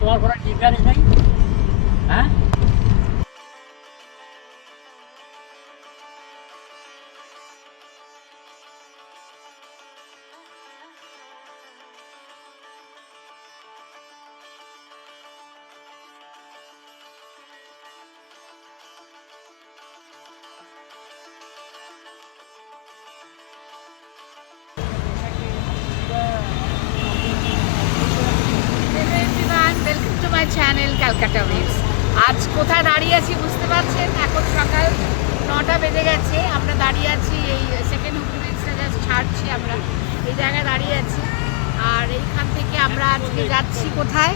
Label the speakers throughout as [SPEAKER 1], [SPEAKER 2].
[SPEAKER 1] তোমার কোনো ডিফারেন্স নেই? হ্যাঁ?
[SPEAKER 2] ক্যালকাটা উইভস আজ কোথায় দাঁড়িয়ে আছি বুঝতে পারছেন? এখন সকাল নটা বেজে গেছে। আমরা দাঁড়িয়ে আছি এই সেকেন্ড হুগলি ব্রিজটা জাস্ট ছাড়ছি আমরা। এই জায়গায় দাঁড়িয়ে আছি। আর এইখান থেকে আমরা আজকে যাচ্ছি কোথায়?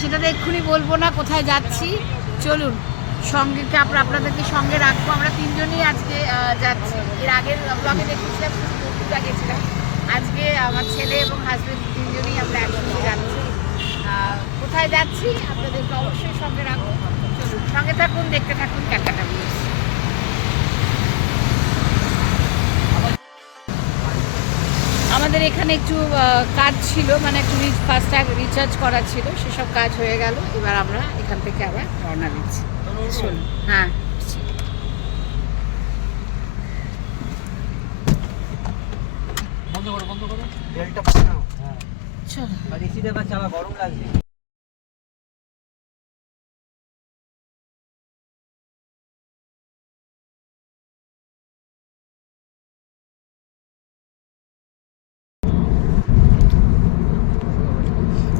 [SPEAKER 2] সেটা তো এক্ষুনি বলব না কোথায় যাচ্ছি। চলুন সঙ্গে আমরা আপনাদেরকে সঙ্গে রাখব। আমরা তিনজনই আজকে যাচ্ছি। এর আগের ব্লগে দেখেছিলাম গেছিলাম। আজকে আমার ছেলে এবং হাজবেন্ড তিনজনই আমরা একসঙ্গে যাচ্ছি। কোথায় যাচ্ছি আপনাদেরকে অবশ্যই সঙ্গে রাখব। চলুন সঙ্গে থাকুন দেখতে থাকুন ক্যালকাটা ভিউজ আমাদের এখানে একটু কাজ ছিল মানে একটু ফাস্ট্যাগ রিচার্জ করা ছিল সেসব কাজ হয়ে গেল। এবার আমরা এখান থেকে আবার রওনা দিচ্ছি। চলুন হ্যাঁ
[SPEAKER 1] বন্ধ করো বন্ধ করো।
[SPEAKER 3] বেলটা
[SPEAKER 1] হ্যাঁ
[SPEAKER 2] চলো
[SPEAKER 3] আর এসি দেবার চালা গরম লাগছে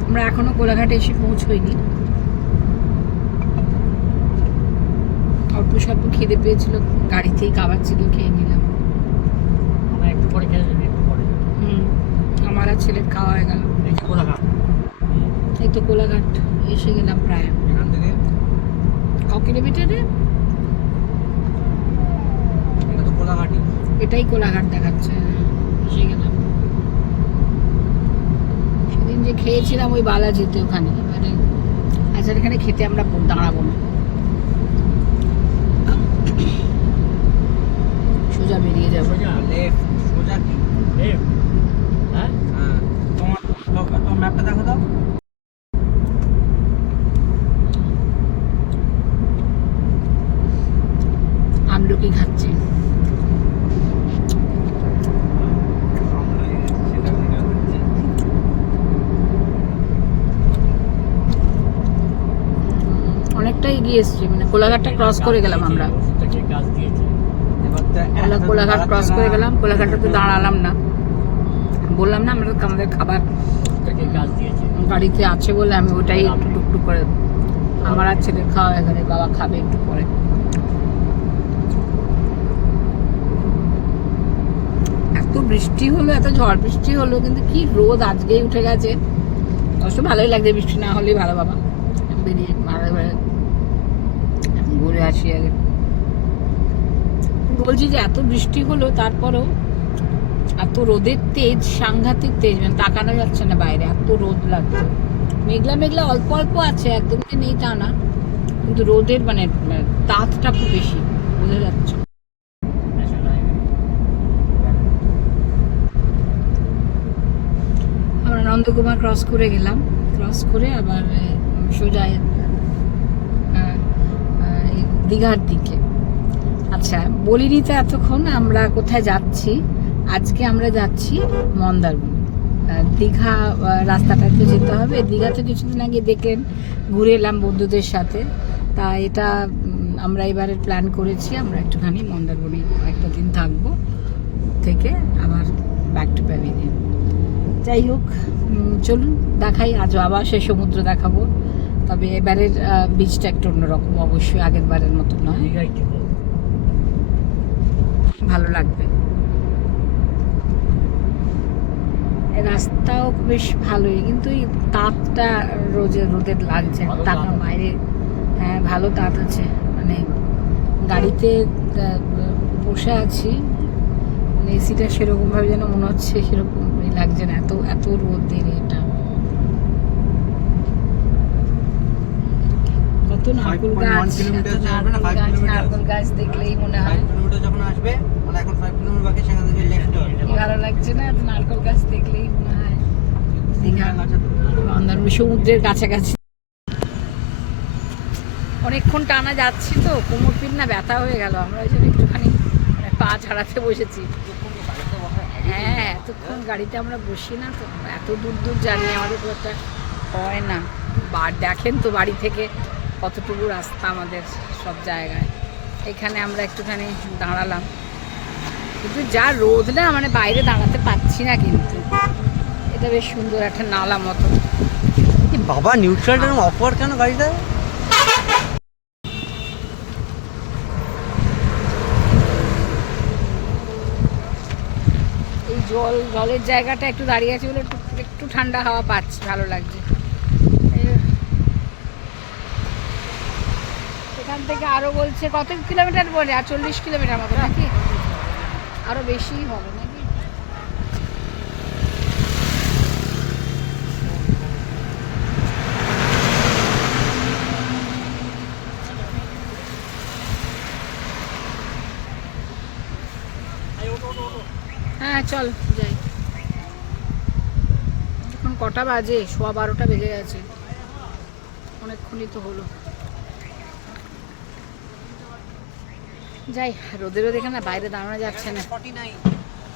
[SPEAKER 2] আমরা এখনও কোলাঘাটে এসে পৌঁছইনি। অল্প স্বল্প খিদে পেয়েছিল গাড়িতেই খাবার ছিল খেয়ে নিলাম।
[SPEAKER 1] একটু পরে খেয়ে একটু পরে।
[SPEAKER 2] হুম আমার আর ছেলের খাওয়া হয়ে গেল।
[SPEAKER 1] কোলাঘাট।
[SPEAKER 2] এই তো কোলাঘাট এসে গেলাম প্রায়।
[SPEAKER 3] এখান থেকে?
[SPEAKER 2] ক কিলোমিটারে?
[SPEAKER 3] এটা তো কোলাঘাটি
[SPEAKER 2] এটাই কোলাঘাট দেখাচ্ছে এসে গেলাম। সেদিন যে খেয়েছিলাম ওই বালাজিতে ওখানে এবারে আচ্ছা এখানে খেতে আমরা দাঁড়াবো না। সোজা বেরিয়ে যাব।
[SPEAKER 1] সোজা
[SPEAKER 3] লেফট সোজা কি?
[SPEAKER 1] লেফট
[SPEAKER 3] তোমার তো- ম্যাপটা দেখো দাও
[SPEAKER 2] আমলকি খাচ্ছি। অনেকটাই এগিয়ে এসছি মানে কোলাঘাটটা ক্রস করে গেলাম আমরা।
[SPEAKER 3] তো
[SPEAKER 2] কোলাঘাট ক্রস করে। গেলাম কোলাঘাটটাতে দাঁড়ালাম না। বললাম না, আমরা আমাদের খাবার গাড়িতে আছে বলে আমি ওটাই একটু টুকটুক করে আমার আর ছেলে খাওয়া এখানে বাবা খাবে একটু পরে। এত বৃষ্টি হলো, এত ঝড় বৃষ্টি হলো, কিন্তু কি রোদ আজকেই উঠে গেছে। অবশ্য ভালোই লাগছে বৃষ্টি, না হলেই ভালো বাবা। বেরিয়ে ভালো ঘুরে আসি আগে। বলছি যে এত বৃষ্টি হলো, তারপরেও এত রোদের তেজ, সাংঘাতিক তেজ মানে তাকানো যাচ্ছে না বাইরে, এত রোদ লাগছে। মেঘলা মেঘলা, অল্প অল্প আছে একদম নেই তা না, কিন্তু রোদের মানে মানে তাপটা খুব বেশি, বোঝা যাচ্ছে। আমরা নন্দকুমার ক্রস করে গেলাম ক্রস করে আবার সোজা দীঘার দিকে। আচ্ছা বলিনি তো এতক্ষণ আমরা কোথায় যাচ্ছি? আজকে আমরা যাচ্ছি মন্দারমণি। দীঘা রাস্তাটাতে যেতে হবে। দীঘাতে কিছুদিন আগে দেখলেন ঘুরে এলাম বন্ধুদের সাথে। তা এটা আমরা এবারে প্ল্যান করেছি। আমরা একটুখানি মন্দারমণি একটা দিন থাকব থেকে আবার ব্যাক টু প্যাভিলিয়ন যাই হোক চলুন দেখাই। আজ আবার সেই সমুদ্র দেখাবো। তবে এবারের বীজটা একটু অন্যরকম। অবশ্যই আগের বারের মতো নয়? ভালো লাগবে এই রাস্তাও বেশ ভালোই কিন্তু এই তাপটা রোজের রোদের লাগছে
[SPEAKER 1] ভালো
[SPEAKER 2] টাকা
[SPEAKER 1] তাপ
[SPEAKER 2] বাইরে হ্যাঁ ভালো তাপ আছে। মানে গাড়িতে বসে আছি মানে এসিটা সেরকমভাবে যেন মনে হচ্ছে সেরকম লাগছে না এত এত রোদের এটা। কত নারকোল গাছ নারকোল গাছ দেখলেই মনে হয়।
[SPEAKER 3] কিলোমিটার যখন আসবে মানে এখন ফাইভ কিলোমিটার বাকি সেখান
[SPEAKER 2] ভালো লাগছে না নারকল গাছ দেখলেই মনে হয় দীঘা মন্দারমণি সমুদ্রের কাছাকাছি। অনেকক্ষণ টানা যাচ্ছি তো, কোমর পিঠ না ব্যথা হয়ে গেল, আমরা ওই জন্য একটুখানি মানে পা ছাড়াতে বসেছি। হ্যাঁ এতক্ষণ গাড়িতে আমরা বসি না তো, এত দূর দূর জানি আমাদের খুব একটা হয় না। বা দেখেন তো বাড়ি থেকে কতটুকু রাস্তা আমাদের সব জায়গায়। এখানে আমরা একটুখানি দাঁড়ালাম। কিন্তু যা রোদ না মানে বাইরে দাঁড়াতে পাচ্ছি না কিন্তু। এটা বেশ সুন্দর একটা নালা মতো।
[SPEAKER 3] বাবা নিউট্রালটা অফার কেন গাড়িটা?
[SPEAKER 2] এই জল জলের জায়গাটা একটু দাঁড়িয়ে আছে বলে একটু একটু ঠান্ডা হাওয়া পাচ্ছি ভালো লাগছে। এখান থেকে আরও বলছে কত কিলোমিটার বলে? আর চল্লিশ কিলোমিটার মতো নাকি? আরও বেশি হবে নাকি? হ্যাঁ চল, যাই। এখন কটা বাজে? সোয়া বারোটা বেজে গেছে। অনেকক্ষণই তো হলো। যাই রোদে রোদে এখানে বাইরে দাঁড়ানো যাচ্ছে না।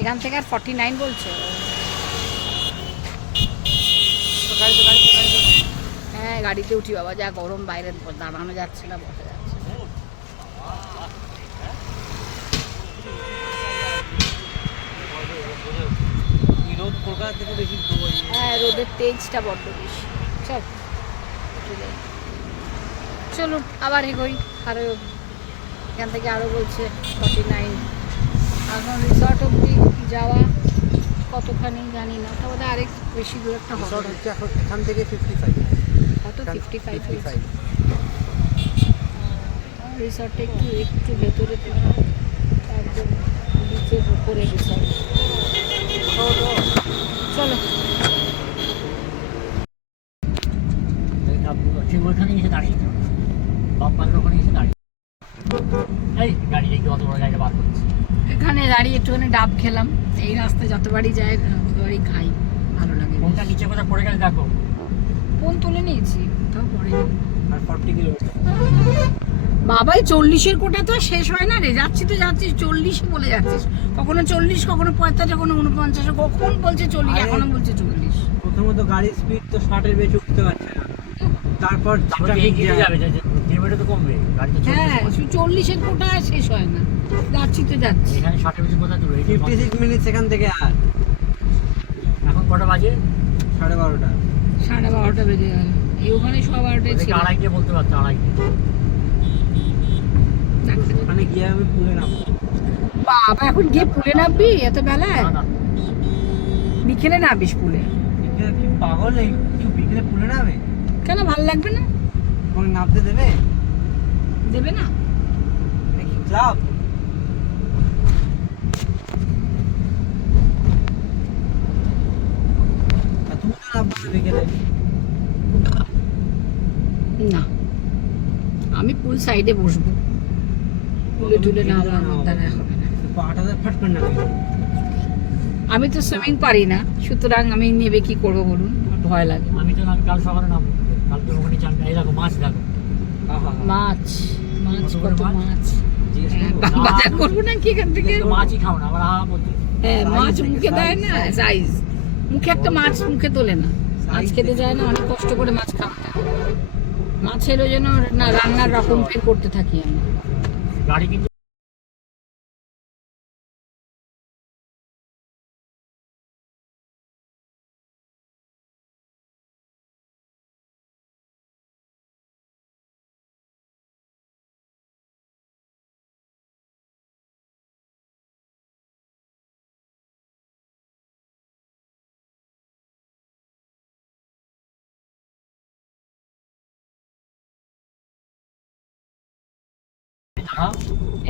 [SPEAKER 2] এখান থেকে আর ফর্টি নাইন বলছে হ্যাঁ গাড়িতে উঠি বাবা যা গরম বাইরে দাঁড়ানো যাচ্ছে না বসা যাচ্ছে। হ্যাঁ রোদের তেজটা বড্ড বেশি। চল চলুন আবার এগোই। আরও এখান থেকে আরও বলছে ফর্টি নাইন। এখন রিসর্ট অব্দি যাওয়া কতখানি জানি না তা বোধহয় আরেক বেশি দূর একটা হবে।
[SPEAKER 3] রিসর্ট হচ্ছে এখান থেকে ফিফটি ফাইভ
[SPEAKER 2] কত ফিফটি ফাইভ রিসর্টটা একটু একটু ভেতরে একদম বিচের উপরে রিসর্ট চলো।
[SPEAKER 1] ঠিক ওইখানে এসে দাঁড়িয়েছে বাপ্পাদের ওখানে এসে দাঁড়িয়ে এই গাড়ি দেখি অত বড় গাড়িটা বার করছে
[SPEAKER 2] এখানে দাঁড়িয়ে একটুখানি ডাব খেলাম। এই রাস্তায় যতবারই যায় ততবারই খাই। ভালো লাগে।
[SPEAKER 1] কোনটা নিচে কোথাও পড়ে গেছে দেখো?
[SPEAKER 2] ফোন তুলে নিয়েছি তাও পরে
[SPEAKER 3] আর ফর্টি কিলোমিটার।
[SPEAKER 2] বাবাই চল্লিশের কোটা তো শেষ হয় না রে। যাচ্ছি তো যাচ্ছিস চল্লিশে বলে যাচ্ছিস। কখনো চল্লিশ কখনো পঁয়তাল্লিশ কখনো উনপঞ্চাশ কখন বলছে চল্লিশ এখনও বলছে চল্লিশ।
[SPEAKER 3] প্রথমত গাড়ির স্পিড তো ষাটের বেশি উঠতে পারছে না। তারপর traffic
[SPEAKER 1] যাবে কিলোমিটার তো কমবে গাড়ি তো
[SPEAKER 2] হ্যাঁ শুধু চল্লিশের কোটা আর শেষ হয় না। যাচ্ছি তো যাচ্ছি।
[SPEAKER 1] এখানে ষাটের বেশি কোথায় দূরে?
[SPEAKER 3] ফিফটি সিক্স মিনিট সেখান থেকে আর।
[SPEAKER 1] এখন কটা বাজে?
[SPEAKER 3] সাড়ে বারোটা।
[SPEAKER 2] সাড়ে বারোটা বেজে গেল। এই ওখানে সব বারোটায় ছিল
[SPEAKER 1] আড়াইটে বলতে পারতো আড়াইটে
[SPEAKER 3] ওখানে গিয়ে আমি পুলে নামবো।
[SPEAKER 2] বাবা এখন গিয়ে পুলে নামবি? এত বেলায়? বিকেলে নামিস পুলে।
[SPEAKER 3] বিকেলে কি পাগল? নেই কেউ বিকেলে পুলে নামে?
[SPEAKER 2] কেন ভালো লাগবে না?
[SPEAKER 3] ওখানে নামতে দেবে?
[SPEAKER 2] দেবে না?
[SPEAKER 3] কি ক্লাব তুমি তো নামবে না।
[SPEAKER 2] আমি পুল সাইডে বসবো। তুলে তুলে না আমার দ্বারা হবে আমি তো সুইমিং পারি না। সুতরাং আমি নেবে কি করব বলুন? আমার ভয় লাগে।
[SPEAKER 1] আমি তো কাল সকালে নামবো। কালকে ওখানে চান এই দেখো মাছ দেখো।
[SPEAKER 2] মাছ। মাছ
[SPEAKER 1] কত মাছ?
[SPEAKER 2] হ্যাঁ, বাজার করব এখান থেকে?
[SPEAKER 1] মাছই খাও না বলতে।
[SPEAKER 2] হ্যাঁ মাছ মুখে দেয় না। সাইজ মুখে একটা মাছ মুখে তোলে না। মাছ খেতে যায় না, অনেক কষ্ট করে মাছ খাওয়াতে মাছেরও জন্য না, রান্নার রকম করতে থাকি আমি।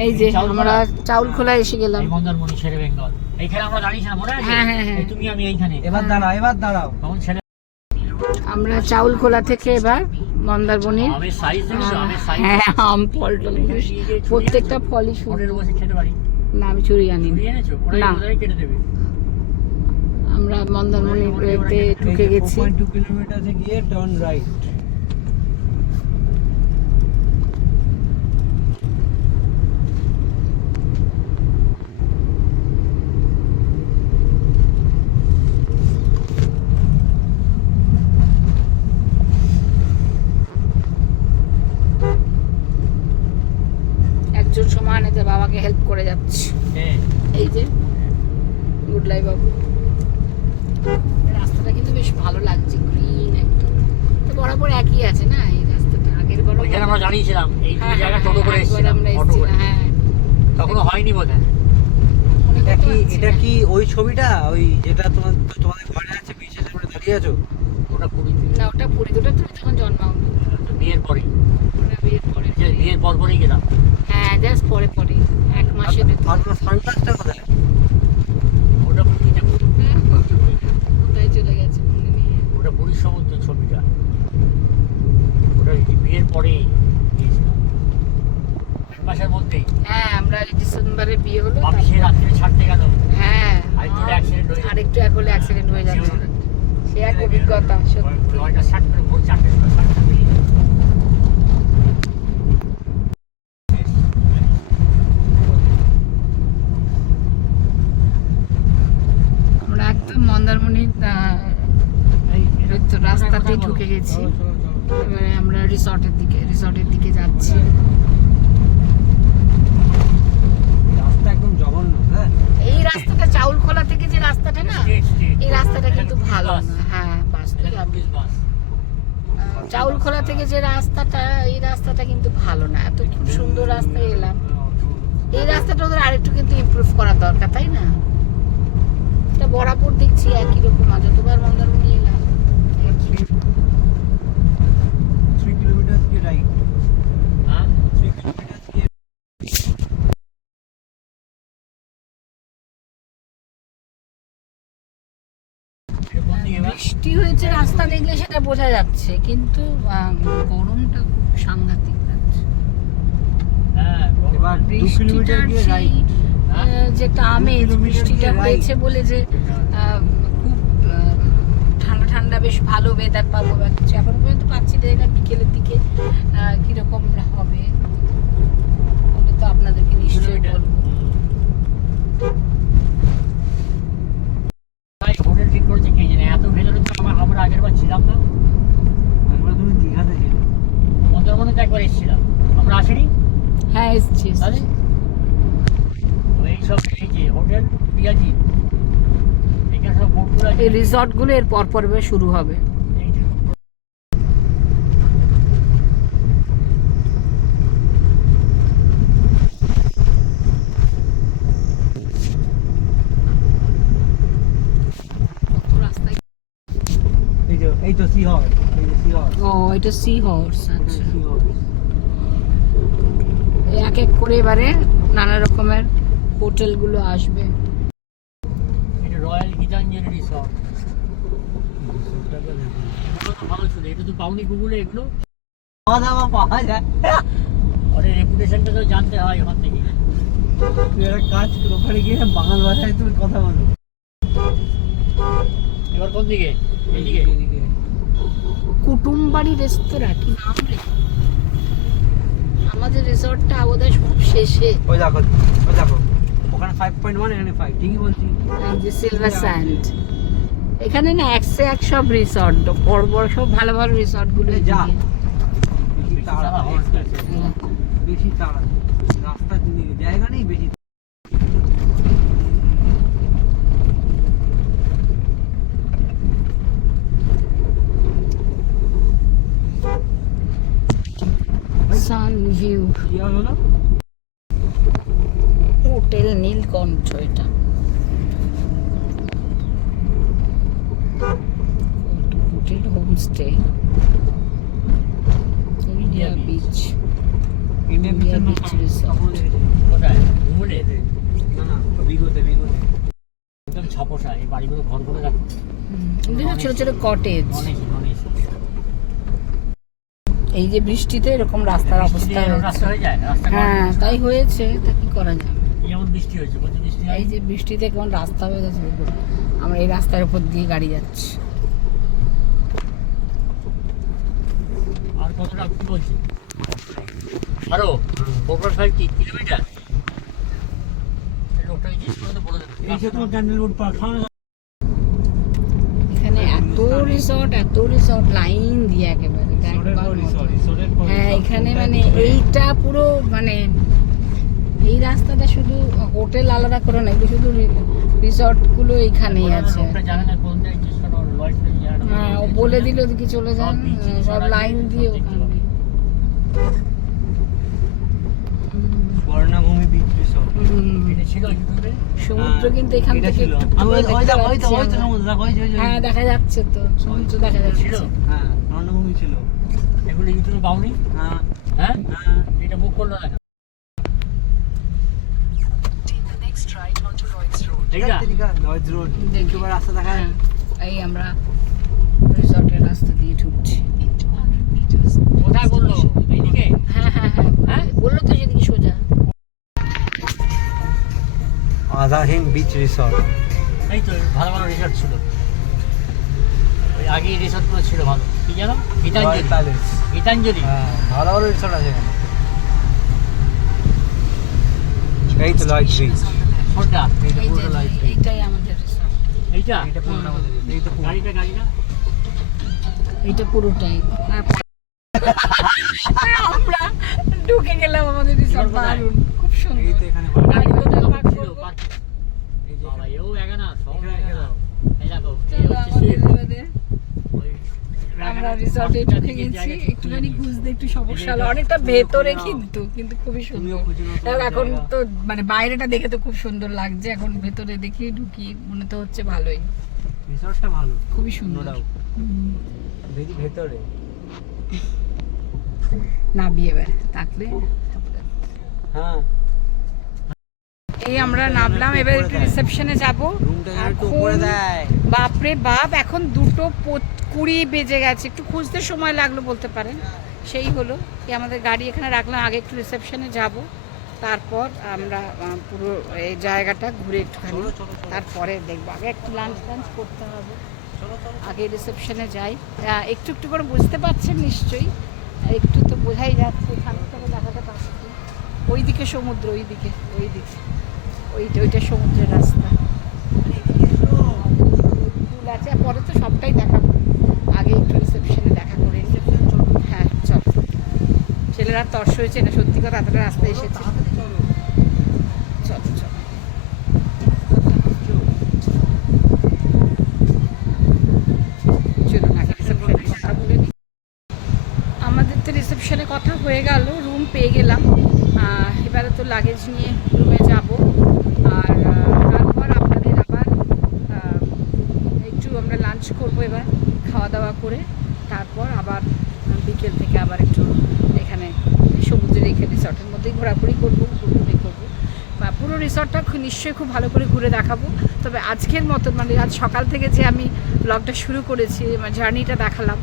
[SPEAKER 2] এই যে আমরা? চাউল খোলা এসে গেলাম।
[SPEAKER 1] মন্দারমণি ছেড়ে বেঙ্গল। এইখানে আমরা দাঁড়িয়েছিলাম মনে আছে?
[SPEAKER 2] হ্যাঁ, হ্যাঁ, হ্যাঁ।
[SPEAKER 1] তুমি আমি এইখানে।
[SPEAKER 3] এবার দাঁড়াও এবার দাঁড়াও।
[SPEAKER 1] তখন ছেড়ে
[SPEAKER 2] আমরা চাউল খোলা থেকে এবার মন্দারমণির
[SPEAKER 1] আমের সাইজ দেখেছ? আমের সাইজ
[SPEAKER 2] হ্যাঁ আম ফল টল প্রত্যেকটা ফলই সুন্দর। না আমি চুরি আনি না।
[SPEAKER 1] ওরাই কেটে দেবে।
[SPEAKER 2] আমরা মন্দারমণিতে ঢুকে গেছি।
[SPEAKER 3] কিলোমিটার গিয়ে টার্ন রাইট
[SPEAKER 2] বাবাকে হেল্প করে যাচ্ছে।
[SPEAKER 1] হ্যাঁ।
[SPEAKER 2] এই যে গুডলাই বাবু। রাস্তাটা কিন্তু বেশ ভালো লাগছে গ্রিন একদম। তো বরাবর একই আছে না এই রাস্তাটা? আগের বার
[SPEAKER 1] ওইখানে আমরা দাঁড়িয়েছিলাম এই দুই জায়গায় টোটো করে
[SPEAKER 2] হ্যাঁ,
[SPEAKER 1] এসেছিলাম অটো করে।
[SPEAKER 2] হ্যাঁ।
[SPEAKER 1] তখনও হয়নি বোধ হয়
[SPEAKER 3] এটা কি এটা কি ওই ছবিটা? ওই যেটা তোমার তোমাদের ঘরে আছে বিশেষ করে দাঁড়িয়ে আছো?
[SPEAKER 1] ওটা পুরীতে।
[SPEAKER 2] না ওটা পুরী ওটা তুমি তখন জন্মাও
[SPEAKER 1] তো বিয়ের পরে।
[SPEAKER 2] ওটা বিয়ের
[SPEAKER 1] বিয়ের পর পরেই গেলাম।
[SPEAKER 2] হ্যাঁ জাস্ট পরে পরে এক মাসের ভেতর।
[SPEAKER 3] আর তোমার সানগ্লাসটা কোথায়?
[SPEAKER 1] ওটা পুরীতে।
[SPEAKER 2] কোথায় চলে গেছে মনে নেই।
[SPEAKER 1] ওটা পুরীর সমুদ্র ছবিটা। ওটা বিয়ের পরেই গিয়েছিলাম। এক মাসের মধ্যেই।
[SPEAKER 2] হ্যাঁ আমরা ডিসেম্বরে বিয়ে হলো
[SPEAKER 1] আমি সে রাত্রে ছাড়তে গেল।
[SPEAKER 2] হ্যাঁ।
[SPEAKER 1] আরেকটু হয়ে-
[SPEAKER 2] এক হলে অ্যাক্সিডেন্ট হয়ে যাচ্ছে। সে এক অভিজ্ঞতা সত্যি।
[SPEAKER 1] নয়টা ষাট করে ভোর চারটে
[SPEAKER 2] গেছি এবারে আমরা রিসর্টের দিকে রিসর্টের দিকে যাচ্ছি। এই রাস্তাটা চাউলখোলা থেকে যে রাস্তাটা না এই রাস্তাটা কিন্তু ভালো না। হ্যাঁ থেকে যে রাস্তাটা এই রাস্তাটা কিন্তু ভালো না। এত খুব সুন্দর রাস্তায় এলাম। এই রাস্তাটা ওদের আরেকটু কিন্তু ইমপ্রুভ করার দরকার তাই না? এটা বরাবর দেখছি একই রকম যতবার মন্দারমণি এলাম
[SPEAKER 1] 3 right.
[SPEAKER 2] বৃষ্টি হয়েছে রাস্তা দেখলে সেটা বোঝা যাচ্ছে কিন্তু গরমটা খুব সাংঘাতিক লাগছে।
[SPEAKER 1] হ্যাঁ,
[SPEAKER 3] এবার
[SPEAKER 2] বৃষ্টিটার সেই হ্যাঁ? যেটা আমেজ বৃষ্টিটা হয়েছে বলে যে খুব ঠান্ডা ঠান্ডা বেশ ভালো ওয়েদার পাবো এখন পর্যন্ত পাচ্ছি যে কীরকম হবে? বলে তো আপনাদেরকে নিশ্চয়ই। বলব।
[SPEAKER 1] হোটেল ঠিক করেছে কে জানে? এত ভেতরে তো আমরা আমরা আগের বার ছিলাম না।
[SPEAKER 3] তুমি দীঘাতে ছিলে
[SPEAKER 1] মন্দারমণি তো একবার এসেছিলাম। আমরা আসিনি?
[SPEAKER 2] হ্যাঁ এসছি
[SPEAKER 1] তাহলে তো এইসব এই যে হোটেল পিয়াজি এখানে সব আছে।
[SPEAKER 2] রিসর্টগুলো এর পর পর এবার শুরু হবে
[SPEAKER 1] এই যে
[SPEAKER 2] কত রাস্তায়
[SPEAKER 3] এই যে এই তো সি হর্স
[SPEAKER 2] ও এটা সি হর্স আচ্ছা। এক এক করে এবারে নানা রকমের হোটেলগুলো আসবে।
[SPEAKER 1] এটা রয়্যাল গীতাঞ্জলি রিসর্ট ভালো ছিল এটা তো পাওনি গুগলে এগুলো।
[SPEAKER 3] খাওয়া দাওয়া পাওয়া যায়।
[SPEAKER 1] ওদের রেপুটেশনটা তো জানতে হয় ওখান থেকে।
[SPEAKER 3] তুই একটা কাজ কর ওখানে গিয়ে বাঙাল ভাষায় তুমি কথা বলো।
[SPEAKER 1] এবার কোন দিকে?
[SPEAKER 3] এদিকে
[SPEAKER 2] কুটুমবাড়ি রেস্তোরাঁ কি নাম রে? আমাদের রিসর্টটা বোধহয় খুব শেষে।
[SPEAKER 3] ওই দেখো ওই দেখো। ওখানে ফাইভ পয়েন্ট ওয়ান এখানে ফাইভ ঠিকই বলছি।
[SPEAKER 2] এই যে সিলভার স্যান্ড এখানে না একশো এক সব রিসর্ট বড় বড় সব ভালো ভালো
[SPEAKER 3] রিসর্টগুলো যা। বেশি তাড়া
[SPEAKER 2] হ্যাঁ।
[SPEAKER 3] বেশি তাড়া। রাস্তার জায়গা নেই বেশি
[SPEAKER 2] সান ভিউ
[SPEAKER 3] কি আর হলো
[SPEAKER 2] হোটেল নীলকণ্ঠ এটা। Hotel homestay. India beach.
[SPEAKER 3] India
[SPEAKER 1] রাখো।
[SPEAKER 2] এগুলো ছোট ছোট কটেজ এই যে বৃষ্টিতে এরকম রাস্তার অবস্থা হয়েছে।
[SPEAKER 1] হয়ে যায়
[SPEAKER 2] হ্যাঁ তাই হয়েছে তা কি করা
[SPEAKER 1] হয়।
[SPEAKER 2] এই যে বৃষ্টিতে কেমন রাস্তা হয়ে গেছে আমরা এই রাস্তার উপর দিয়ে গাড়ি যাচ্ছে।
[SPEAKER 1] আর কতটা কি বলছে? কি কিলোমিটার?
[SPEAKER 2] এখানে এত রিসর্ট এত রিসর্ট লাইন দিয়ে একেবারে। হ্যাঁ এখানে মানে এইটা পুরো মানে এই রাস্তাটা শুধু হোটেল আলাদা করে না এগুলো শুধু রিসর্টগুলো এইখানেই আছে। হ্যাঁ ও বলে দিল ওদিকে চলে যান
[SPEAKER 1] সব beach,
[SPEAKER 2] হ্যাঁ, লাইন দিয়ে ওখানে। সমুদ্র কিন্তু এখান থেকে একটু হ্যাঁ দেখা যাচ্ছে তো সমুদ্র দেখা যাচ্ছে।
[SPEAKER 3] হ্যাঁ। স্বর্ণভূমি ছিল
[SPEAKER 1] এগুলো ইউটিউবে পাওনি?
[SPEAKER 3] হ্যাঁ।
[SPEAKER 1] হ্যাঁ?
[SPEAKER 3] হ্যাঁ।
[SPEAKER 1] এটা বুক করল না
[SPEAKER 2] হ্যাঁ এই আমরা রিসর্টের রাস্তা দিয়ে ঢুকছি।
[SPEAKER 1] কোথায় বলল? এইদিকে?
[SPEAKER 2] হ্যাঁ হ্যাঁ হ্যাঁ।
[SPEAKER 1] হ্যাঁ?
[SPEAKER 2] বলল তো যেদিকে সোজা।
[SPEAKER 3] আজাহিন বিচ রিসর্ট
[SPEAKER 1] এই তো ভালো ভালো রিসর্ট ছিল। আগে রিসর্টগুলো ছিল ভালো। কি জানো গীতাঞ্জলি।
[SPEAKER 3] প্যালেস।
[SPEAKER 1] গীতাঞ্জলি।
[SPEAKER 3] হ্যাঁ ভালো ভালো রিসর্ট আছে এই তো লয়েডস বিচ
[SPEAKER 1] কোনটা?
[SPEAKER 2] এই এইটাই আমাদের
[SPEAKER 1] এইটা?
[SPEAKER 3] এইটা পুরোটা আমাদের এই তো
[SPEAKER 1] গাড়িটা গাড়িটা?
[SPEAKER 2] এইটা পুরোটাই। আমরা ঢুকে গেলাম আমাদের রিসর্ট দারুণ খুব
[SPEAKER 3] এই
[SPEAKER 2] সুন্দর
[SPEAKER 3] তো এখানে
[SPEAKER 2] গাড়ি কোথায়
[SPEAKER 1] ছিল,
[SPEAKER 2] করব?
[SPEAKER 3] এই যে
[SPEAKER 1] বাবা, এও একা না, সব একা এই দেখো, এই হচ্ছে
[SPEAKER 2] আমাদের
[SPEAKER 1] শিব।
[SPEAKER 2] এবারে
[SPEAKER 1] ওই
[SPEAKER 2] আমরা রিসর্টে ঢুকে গেছি। একটুখানি খুঁজতে একটু সমস্যা হলো অনেকটা ভেতরে কিন্তু কিন্তু খুবই সুন্দর। এখন তো মানে বাইরেটা দেখে তো খুব সুন্দর লাগছে। এখন ভেতরে দেখি ঢুকি মনে তো হচ্ছে ভালোই।
[SPEAKER 3] রিসর্টটা ভালো।
[SPEAKER 2] খুবই সুন্দর।
[SPEAKER 3] ভেতরে।
[SPEAKER 2] নাবি এবার থাকলে
[SPEAKER 3] হ্যাঁ।
[SPEAKER 2] এই আমরা নামলাম এবার একটু রিসেপশনে যাব। বাপরে বাপ এখন দুটো কুড়ি বেজে গেছে। একটু খুঁজতে সময় লাগল বলতে পারেন। সেই হলো কি আমাদের গাড়ি এখানে রাখলাম আগে একটু রিসেপশনে যাব। তারপর আমরা পুরো এই জায়গাটা ঘুরে একটুখানি। তারপরে দেখব আগে একটু লাঞ্চ টাঞ্চ করতে হবে। আগে রিসেপশনে যাই। একটু একটু করে বুঝতে পারছেন নিশ্চয়ই। একটু তো বোঝাই যাচ্ছে এখান দেখাতে পারছি। ওইদিকে সমুদ্র ওইদিকে ওইদিকে। ওইটা ওইটা সমুদ্রের রাস্তা। ফুল আছে পরে তো সবটাই দেখাবো আগে একটু রিসেপশনে দেখা করে। হ্যাঁ চল। ছেলেরা তর্স হয়েছে না সত্যি কথা এতটা রাস্তা এসেছে।
[SPEAKER 3] তাড়াতাড়ি চলো।
[SPEAKER 2] চল রিসেপশনে কথা হয়ে গেল রুম পেয়ে গেলাম। এবারে তো লাগেজ নিয়ে রুমে যাব। আর তারপর আপনাদের আবার একটু আমরা লাঞ্চ করব এবার খাওয়া দাওয়া করে। তারপর আবার বিকেল থেকে আবার একটু এখানে সমুদ্রের এখানে রিসর্টের মধ্যেই ঘোরাঘুরি করব, ঘুরঘুরি করব। বা পুরো রিসর্টটা নিশ্চয়ই খুব ভালো করে ঘুরে দেখাবো। তবে আজকের মতো মানে আজ সকাল থেকে যে আমি ব্লগটা শুরু করেছি জার্নিটা দেখালাম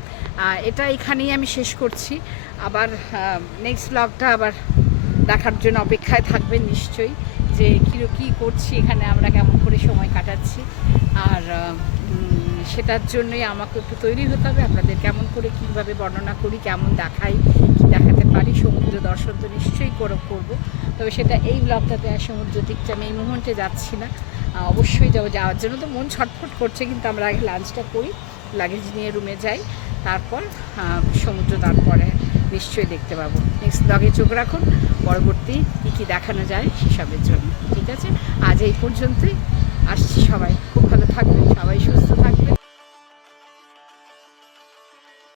[SPEAKER 2] এটা এখানেই আমি শেষ করছি। আবার নেক্সট ব্লগটা আবার দেখার জন্য অপেক্ষায় থাকবেন নিশ্চয়ই। যে কী কী করছি, এখানে আমরা কেমন করে সময় কাটাচ্ছি। আর সেটার জন্যই আমাকে একটু তৈরি হতে হবে, আপনাদের কেমন করে কীভাবে বর্ণনা করি, কেমন দেখাই, কী দেখাতে পারি, সমুদ্র দর্শন তো নিশ্চয়ই করে করব। তবে সেটা এই ব্লগটাতে আর সমুদ্র দিকটা আমি এই মুহূর্তে যাচ্ছি না। অবশ্যই যাব, যাওয়ার জন্য তো মন ছটফট করছে, কিন্তু আমরা আগে লাঞ্চটা করি লাগেজ নিয়ে রুমে যাই, তারপর সমুদ্র তারপরে নিশ্চয়ই দেখতে পাবো। নেক্সট ব্লগে চোখ রাখুন। পরবর্তী কী কী দেখানো যায় সেসবের জন্য। ঠিক আছে? আজ এই পর্যন্তই। আসছি সবাই। খুব ভালো থাকবেন। সবাই সুস্থ থাকবেন।